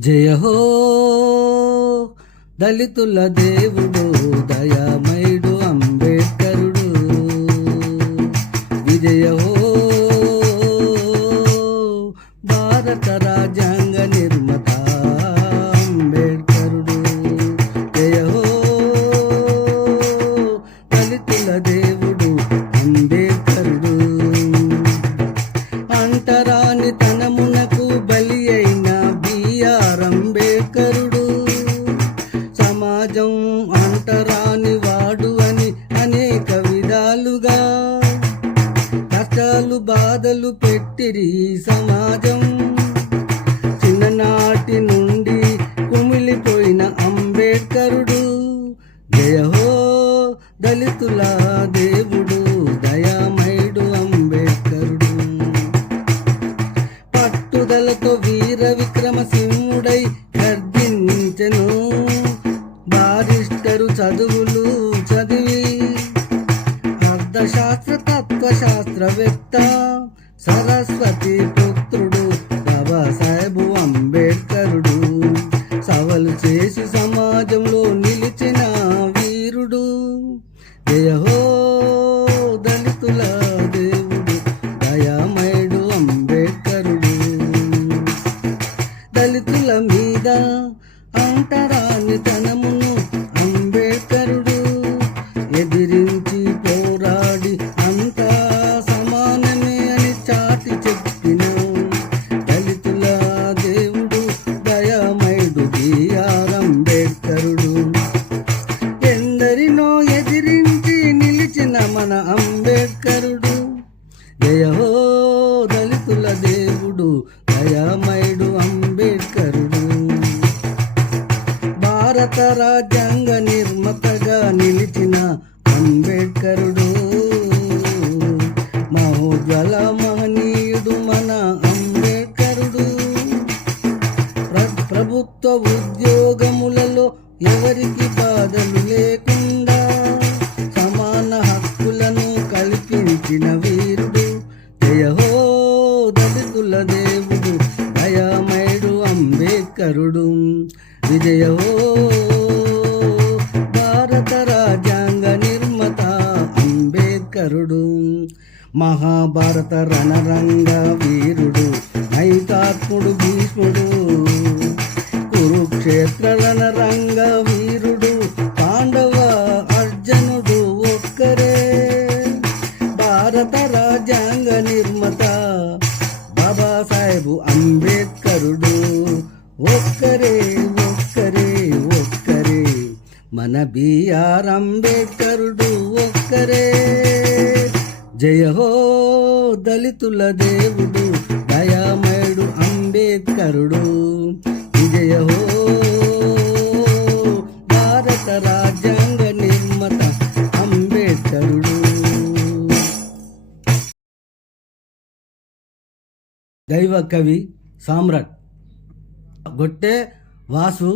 జయ హో దళితుల దేవుడు దయామయుడు అంబేద్కరుడు. విజయ హో భారత రాజ్యాంగ నిర్మాత అంబేద్కరుడు. జయ హో దళితుల దేవుడు అంబేద్కరుడు. అంటరాని తనమునకు బలి అయిన బిఆర్ అంబేద్కరుడు. సమాజం అంటరాని వాడు అని అనేక విధాలుగా కష్టాలు బాధలు పెట్టిరి సమాజం. చిన్ననాటి నుండి కుమిలిపోయిన అంబేద్కరుడు. జయ హో దళితుల దేవుడు దయామయుడు అంబేద్కరుడు. పట్టుదలతో వీర విక్రమసింహుడై గర్జించెను. బారిస్టరు చదువులు చదివి అర్థశాస్త్ర తత్వశాస్త్రవేత్త సరస్వతి పుత్రుడు బాబాసాహెబ్ అంబేద్కరుడు. సవాలు చేసి సమాజంలో నిలిచిన వీరుడు. జయ హో దళితుల దేవుడు దయామయుడు అంబేద్కరుడు. దళితుల మీద అంటరాని తనమును అంబేద్కరుడు ఎదిరించి పోరాడి అంతా సమానమే అని చాటి చెప్పిన దళితుల దేవుడు దయామయుడు బిఆర్ అంబేద్కరుడు. ఎందరినో ఎదిరించి నిలిచిన మన అంబేద్కరుడు. జయ హో దళితుల దేవుడు దయామయుడు అంబేద్కరుడు. భారత రాజ్యాంగ నిర్మాతగా నిలిచిన అంబేద్కరుడు. మహోజ్వల మహనీయుడు మన అంబేద్కరుడు. ప్రభుత్వ ఉద్యోగములలో ఎవరికి బాధలు లేకుండా సమాన హక్కులను కల్పించిన వీరుడు. జయ హో దళితుల దేవుడు దయామయుడు అంబేద్కరుడు. విజయ హో భారత రాజ్యాంగ నిర్మాత అంబేద్కరుడు. మహాభారత రణరంగ వీరుడు నైతాత్ముడు భీష్ముడు. కురుక్షేత్ర రణరంగ వీరుడు పాండవ అర్జునుడు ఒక్కరే. భారత రాజ్యాంగ నిర్మాత బాబాసాహెబ్ అంబేద్కరుడు ఒక్కరే ఒక్కరే ఒక్కరే. మన బిఆర్ అంబేద్కరుడు ఒక్కరే. జయ హో దళితుల దేవుడు దయామయుడు అంబేద్కరుడు. విజయ హో భారత రాజ్యాంగ నిర్మాత అంబేద్కరుడు. దైవ కవి సామ్రాట్ గొట్టె వాసు